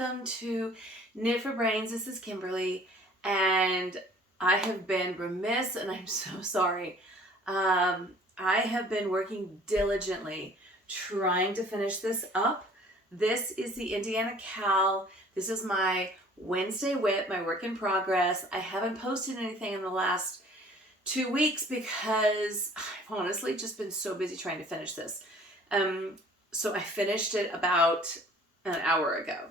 welcome to Knit for Brains. This is Kimberly, and I have been remiss, and I'm so sorry. I have been working diligently trying to finish this up. This is the Indiana Cal. This is my Wednesday WIP, my work in progress. I haven't posted anything in the last 2 weeks because I've honestly just been so busy trying to finish this. So I finished it about an hour ago.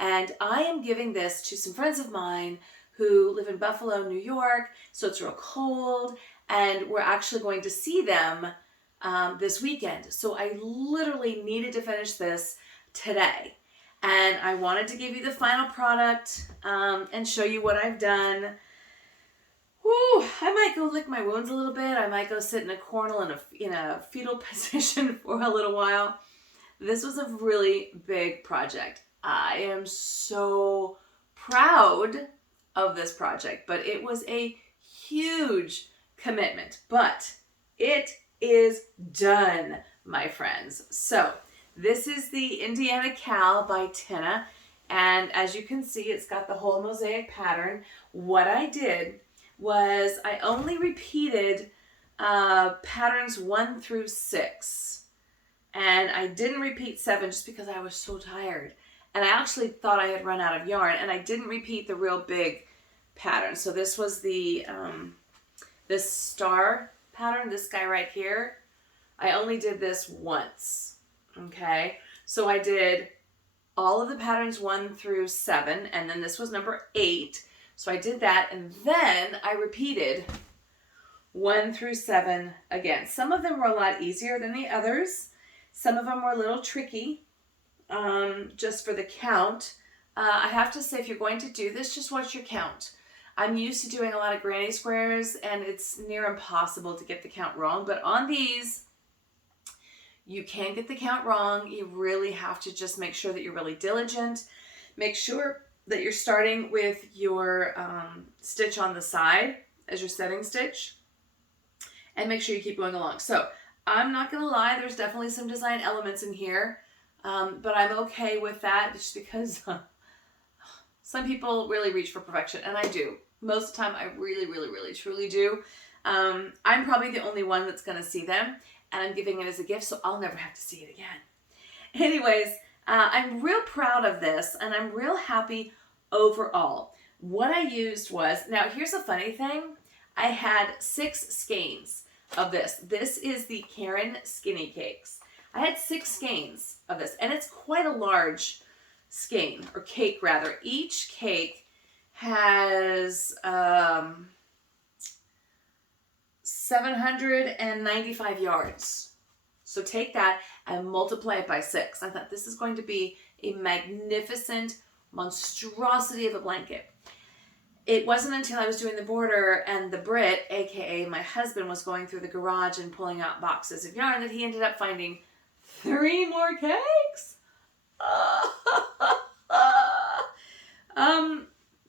And I am giving this to some friends of mine who live in Buffalo, New York. So it's real cold, and we're actually going to see them this weekend. So I literally needed to finish this today. And I wanted to give you the final product and show you what I've done. Whew, I might go lick my wounds a little bit. I might go sit in a corner in a fetal position for a little while. This was a really big project. I am so proud of this project, but it was a huge commitment. But it is done, my friends. So this is the Indiana Cal by Tinna, and as you can see, it's got the whole mosaic pattern. What I did was I only repeated patterns 1 through 6. And I didn't repeat 7 just because I was so tired. And I actually thought I had run out of yarn, and I didn't repeat the real big pattern. So this was the this star pattern, this guy right here. I only did this once, okay? So I did all of the patterns 1 through 7, and then this was number 8. So I did that, and then I repeated 1 through 7 again. Some of them were a lot easier than the others. Some of them were a little tricky, just for the count. I have to say, if you're going to do this, just watch your count. I'm used to doing a lot of granny squares, and it's near impossible to get the count wrong. But on these, you can get the count wrong. You really have to just make sure that you're really diligent. Make sure that you're starting with your stitch on the side as your setting stitch, and make sure you keep going along. So I'm not going to lie, there's definitely some design elements in here, but I'm okay with that just because some people really reach for perfection, and I do. Most of the time, I really, really, really, truly do. I'm probably the only one that's going to see them, and I'm giving it as a gift, so I'll never have to see it again. Anyways, I'm real proud of this, and I'm real happy overall. What I used was, now here's a funny thing, I had 6 skeins of this. This is the Karen Skinny Cakes. I had 6 skeins of this, and it's quite a large skein, or cake rather. Each cake has 795 yards. So take that and multiply it by 6. I thought this is going to be a magnificent monstrosity of a blanket. It wasn't until I was doing the border and the Brit, aka my husband, was going through the garage and pulling out boxes of yarn that he ended up finding 3 more cakes.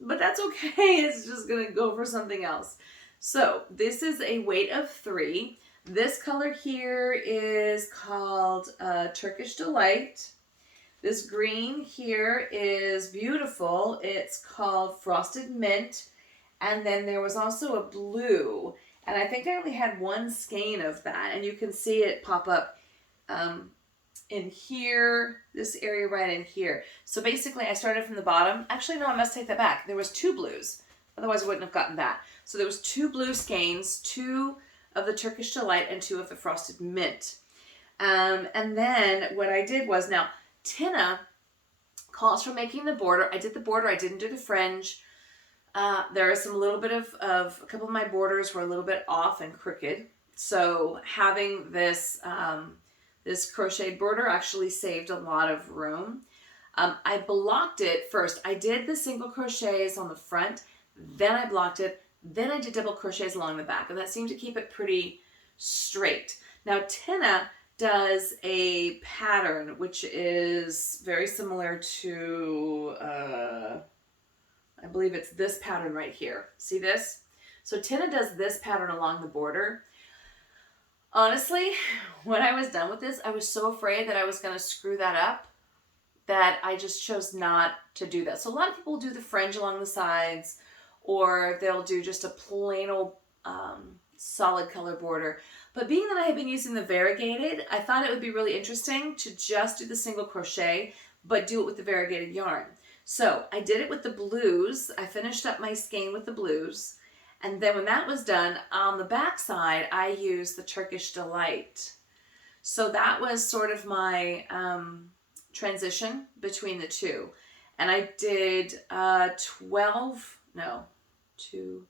But that's okay. It's just gonna go for something else. So this is a weight of 3. This color here is called Turkish Delight. This green here is beautiful. It's called Frosted Mint. And then there was also a blue. And I think I only had 1 skein of that. And you can see it pop up in here, this area right in here. So basically I started from the bottom. Actually, no, I must take that back. There was 2 blues. Otherwise I wouldn't have gotten that. So there was 2 blue skeins, 2 of the Turkish Delight and 2 of the Frosted Mint. And then what I did was, now, Tinna calls for making the border. I did the border. I didn't do the fringe. There is some little bit of a couple of my borders were a little bit off and crooked. So having this this crocheted border actually saved a lot of room. I blocked it first. I did the single crochets on the front, then I blocked it, then I did double crochets along the back, and that seemed to keep it pretty straight. Now Tinna does a pattern which is very similar to, I believe it's this pattern right here. See this? So Tinna does this pattern along the border. Honestly, when I was done with this, I was so afraid that I was going to screw that up that I just chose not to do that. So a lot of people do the fringe along the sides, or they'll do just a plain old solid color border. But being that I have been using the variegated, I thought it would be really interesting to just do the single crochet, but do it with the variegated yarn. So I did it with the blues. I finished up my skein with the blues. And then when that was done, on the back side, I used the Turkish Delight. So that was sort of my transition between the two. And I did 12, no, 2,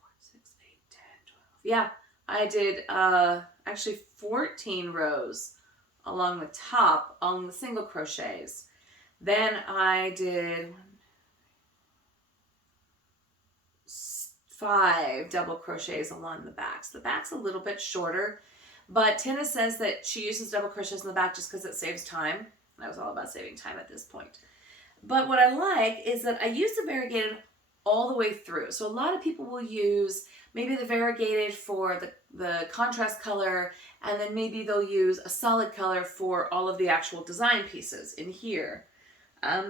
4, 6, 8, 10, 12. Yeah, I did actually 14 rows along the top on the single crochets. Then I did 5 double crochets along the back. So the back's a little bit shorter, but Tinna says that she uses double crochets in the back just because it saves time. And I was all about saving time at this point. But what I like is that I use the variegated all the way through. So a lot of people will use maybe the variegated for the contrast color, and then maybe they'll use a solid color for all of the actual design pieces in here,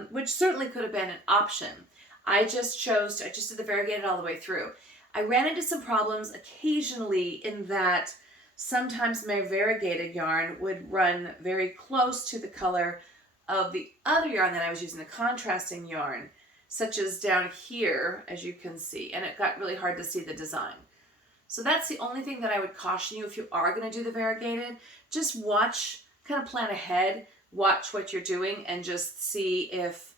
which certainly could have been an option. I just did the variegated all the way through. I ran into some problems occasionally in that sometimes my variegated yarn would run very close to the color of the other yarn that I was using, the contrasting yarn, such as down here, as you can see, and it got really hard to see the design. So that's the only thing that I would caution you if you are going to do the variegated. Just watch, kind of plan ahead, watch what you're doing, and just see if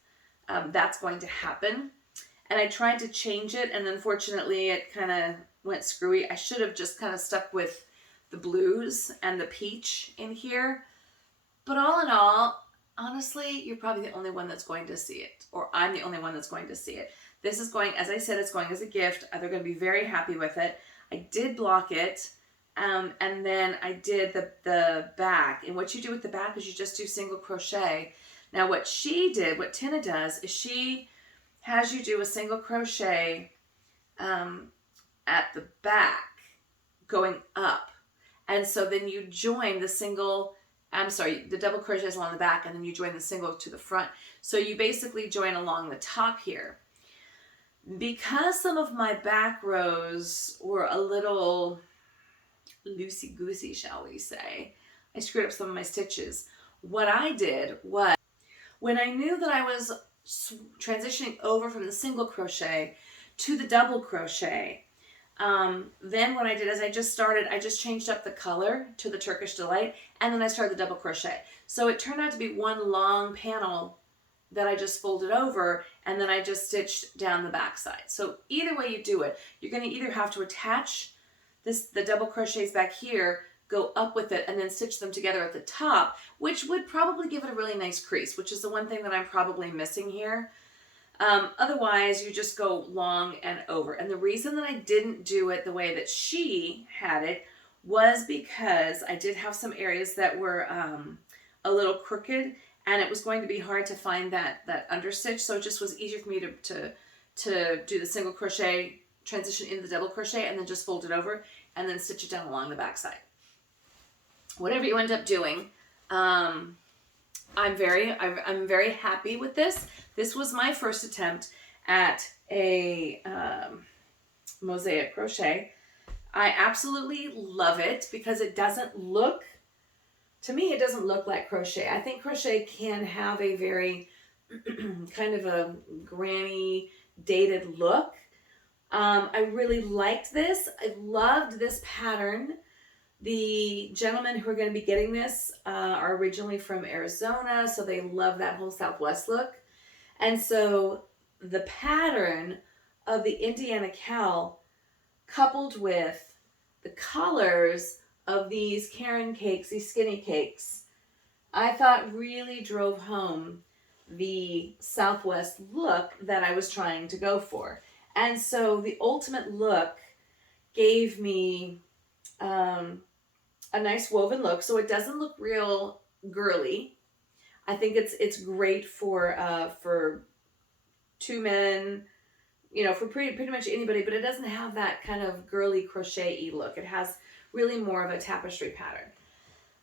that's going to happen. And I tried to change it, and unfortunately it kind of went screwy. I should have just kind of stuck with the blues and the peach in here. But all in all, honestly, you're probably the only one that's going to see it, or I'm the only one that's going to see it. This is going, as I said, it's going as a gift. They're going to be very happy with it. I did block it, and then I did the back. And what you do with the back is you just do single crochet. Now what she did, what Tinna does, is she has you do a single crochet at the back going up. And so then you join the double crochets along the back, and then you join the single to the front. So you basically join along the top here. Because some of my back rows were a little loosey-goosey, shall we say, I screwed up some of my stitches. What I did was, when I knew that I was transitioning over from the single crochet to the double crochet, then what I did is I just changed up the color to the Turkish Delight, and then I started the double crochet. So it turned out to be one long panel that I just folded over, and then I just stitched down the back side. So either way you do it, you're going to either have to attach the double crochets back here, go up with it, and then stitch them together at the top, which would probably give it a really nice crease, which is the one thing that I'm probably missing here. Otherwise, you just go long and over. And the reason that I didn't do it the way that she had it was because I did have some areas that were a little crooked, and it was going to be hard to find that understitch. So it just was easier for me to do the single crochet, transition into the double crochet, and then just fold it over and then stitch it down along the back side. Whatever you end up doing, I'm very happy with this. This was my first attempt at a mosaic crochet. I absolutely love it because it doesn't look, to me, it doesn't look like crochet. I think crochet can have a very kind of a granny, dated look. I really liked this. I loved this pattern. The gentlemen who are going to be getting this are originally from Arizona, so they love that whole Southwest look. And so the pattern of the Indiana cowl coupled with the colors of these Karen cakes, these skinny cakes, I thought really drove home the Southwest look that I was trying to go for. And so the ultimate look gave me a nice woven look, so it doesn't look real girly. I think it's great for two men, you know, for pretty much anybody, but it doesn't have that kind of girly crochet-y look. It has really more of a tapestry pattern.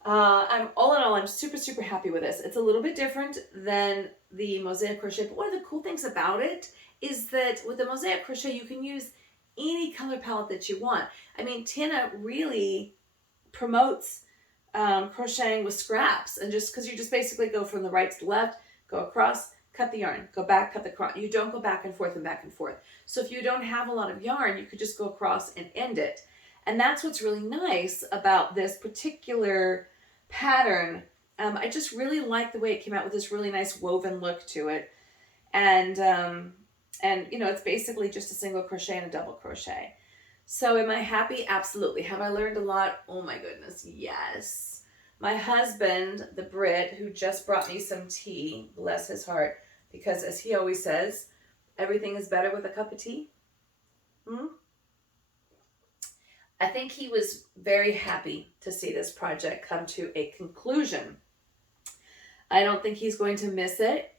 I'm all in all, I'm super, super happy with this. It's a little bit different than the mosaic crochet, but one of the cool things about it is that with the mosaic crochet, you can use any color palette that you want. I mean, Tinna really promotes crocheting with scraps, and just because you just basically go from the right to the left, go across, cut the yarn, go back, cut the cross. You don't go back and forth and back and forth. So if you don't have a lot of yarn, you could just go across and end it. And that's what's really nice about this particular pattern. I just really like the way it came out with this really nice woven look to it. And you know, it's basically just a single crochet and a double crochet. So am I happy? Absolutely. Have I learned a lot? Oh my goodness, yes. My husband, the Brit, who just brought me some tea, bless his heart, because as he always says, everything is better with a cup of tea. I think he was very happy to see this project come to a conclusion. I don't think he's going to miss it.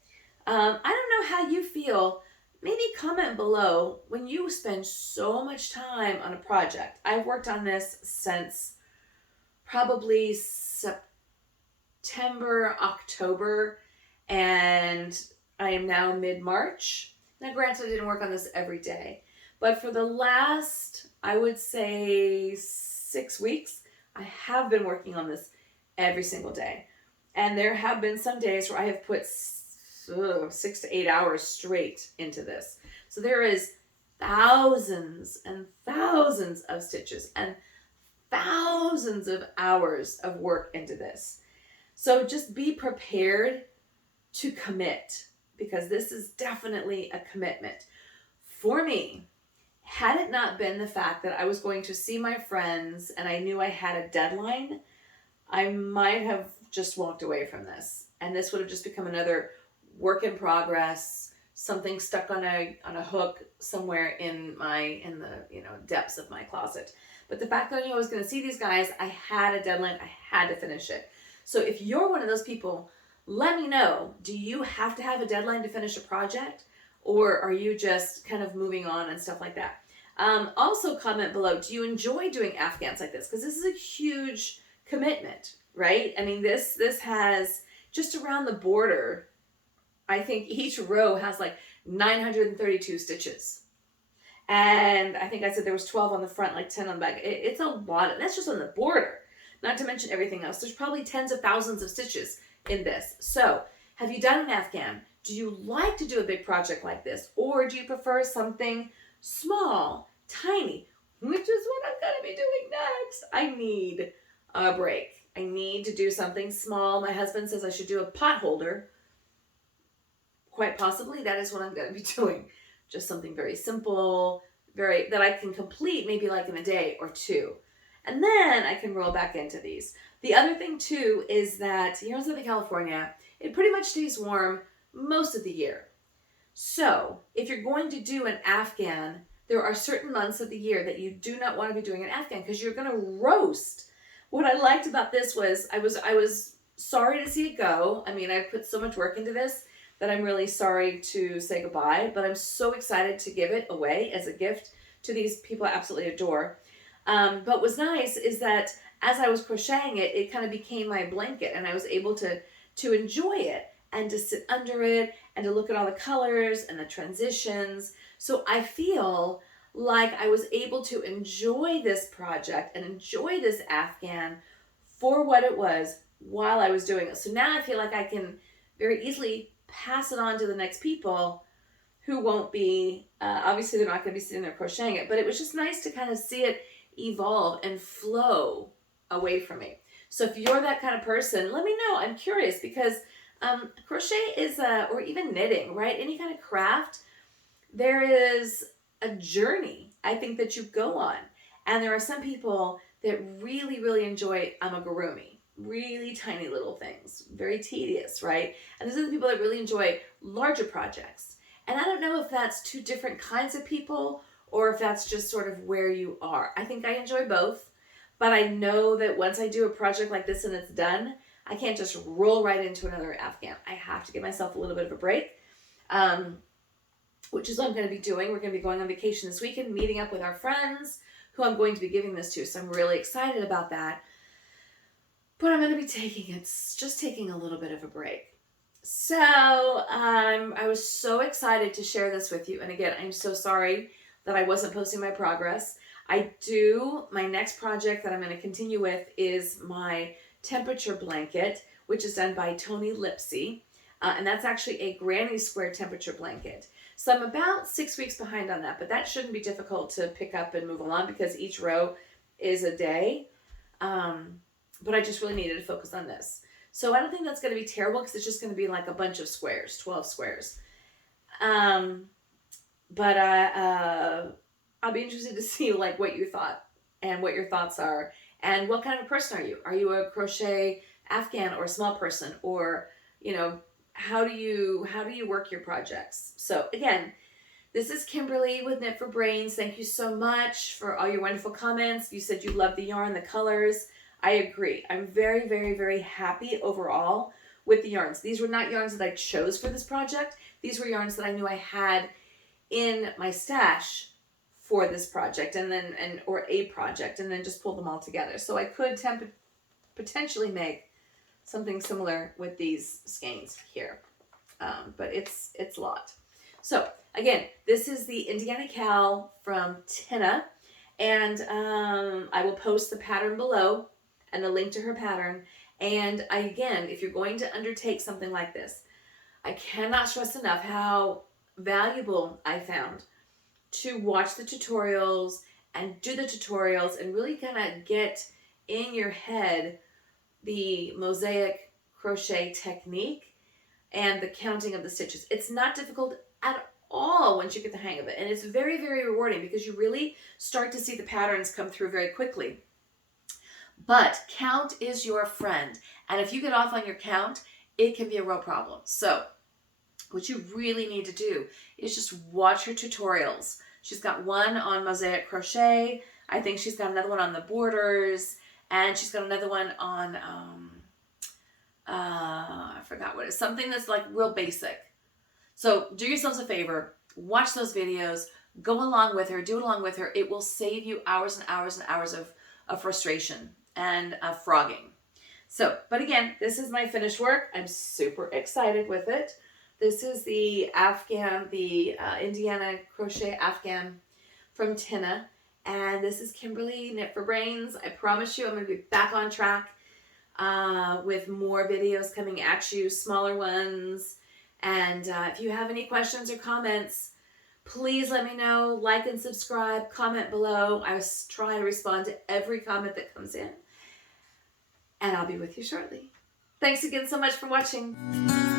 I don't know how you feel. Maybe comment below when you spend so much time on a project. I've worked on this since probably September, October, and I am now mid-March. Now, granted, I didn't work on this every day, but for the last, I would say 6 weeks, I have been working on this every single day. And there have been some days where I have put 6 to 8 hours straight into this. So there is thousands and thousands of stitches and thousands of hours of work into this. So just be prepared to commit, because this is definitely a commitment. For me, had it not been the fact that I was going to see my friends and I knew I had a deadline, I might have just walked away from this. And this would have just become another work in progress, something stuck on a hook somewhere in the depths of my closet. But the fact that I knew I was going to see these guys, I had a deadline, I had to finish it. So if you're one of those people, let me know. Do you have to have a deadline to finish a project, or are you just kind of moving on and stuff like that? Also comment below, do you enjoy doing Afghans like this? Because this is a huge commitment, right? I mean, this has just around the border, I think each row has like 932 stitches. And I think I said there was 12 on the front, like 10 on the back. It's a lot. That's just on the border. Not to mention everything else. There's probably tens of thousands of stitches in this. So have you done an Afghan? Do you like to do a big project like this? Or do you prefer something small, tiny, which is what I'm going to be doing next? I need a break. I need to do something small. My husband says I should do a pot holder. Quite possibly that is what I'm going to be doing. Just something very simple, that I can complete maybe like in a day or two. And then I can roll back into these. The other thing too is that here in Southern California, it pretty much stays warm most of the year. So if you're going to do an Afghan, there are certain months of the year that you do not want to be doing an Afghan because you're going to roast. What I liked about this was I was sorry to see it go. I mean, I put so much work into this that I'm really sorry to say goodbye, but I'm so excited to give it away as a gift to these people I absolutely adore. But what was nice is that as I was crocheting it, it kind of became my blanket, and I was able to enjoy it and to sit under it and to look at all the colors and the transitions. So I feel like I was able to enjoy this project and enjoy this Afghan for what it was while I was doing it. So now I feel like I can very easily pass it on to the next people who won't be, obviously they're not going to be sitting there crocheting it, but it was just nice to kind of see it evolve and flow away from me. So if you're that kind of person, let me know. I'm curious because crochet is, or even knitting, right? Any kind of craft, there is a journey I think that you go on. And there are some people that really, really enjoy amigurumi. Really tiny little things, very tedious, right? And there's other people that really enjoy larger projects. And I don't know if that's two different kinds of people or if that's just sort of where you are. I think I enjoy both, but I know that once I do a project like this and it's done, I can't just roll right into another Afghan. I have to give myself a little bit of a break, which is what I'm going to be doing. We're going to be going on vacation this weekend, meeting up with our friends who I'm going to be giving this to. So I'm really excited about that. but I'm going to be taking a little bit of a break. So I was so excited to share this with you. And again, I'm so sorry that I wasn't posting my progress. My next project that I'm going to continue with is my temperature blanket, which is done by Tony Lipsy. And that's actually a granny square temperature blanket. So I'm about 6 weeks behind on that, but that shouldn't be difficult to pick up and move along because each row is a day. But I just really needed to focus on this. So I don't think that's going to be terrible because it's just going to be like a bunch of squares, 12 squares. But I'll be interested to see like what you thought and what your thoughts are and what kind of person are you? Are you a crochet Afghan or a small person, or how do you work your projects? So again, this is Kimberly with Knit for Brains. Thank you so much for all your wonderful comments. You said you love the yarn, the colors. I agree. I'm very, very, very happy overall with the yarns. These were not yarns that I chose for this project. These were yarns that I knew I had in my stash for this project or a project, and then just pull them all together. So I could potentially make something similar with these skeins here. But it's a lot. So again, this is the Indiana Cal from Tinna, and I will post the pattern below and the link to her pattern. And again, if you're going to undertake something like this, I cannot stress enough how valuable I found to watch the tutorials and do the tutorials and really kind of get in your head the mosaic crochet technique and the counting of the stitches. It's not difficult at all once you get the hang of it. And it's very, very rewarding because you really start to see the patterns come through very quickly. But count is your friend. And if you get off on your count, it can be a real problem. So what you really need to do is just watch her tutorials. She's got one on mosaic crochet. I think she's got another one on the borders. And she's got another one on, I forgot what it is. Something that's like real basic. So do yourselves a favor. Watch those videos. Go along with her. Do it along with her. It will save you hours and hours and hours of frustration and frogging. So, but again, this is my finished work. I'm super excited with it. This is the Afghan, the Indiana Crochet Afghan from Tinna. And this is Kimberly, Knit for Brains. I promise you I'm going to be back on track with more videos coming at you, smaller ones. And if you have any questions or comments, please let me know. Like and subscribe, comment below. I was trying to respond to every comment that comes in. And I'll be with you shortly. Thanks again so much for watching.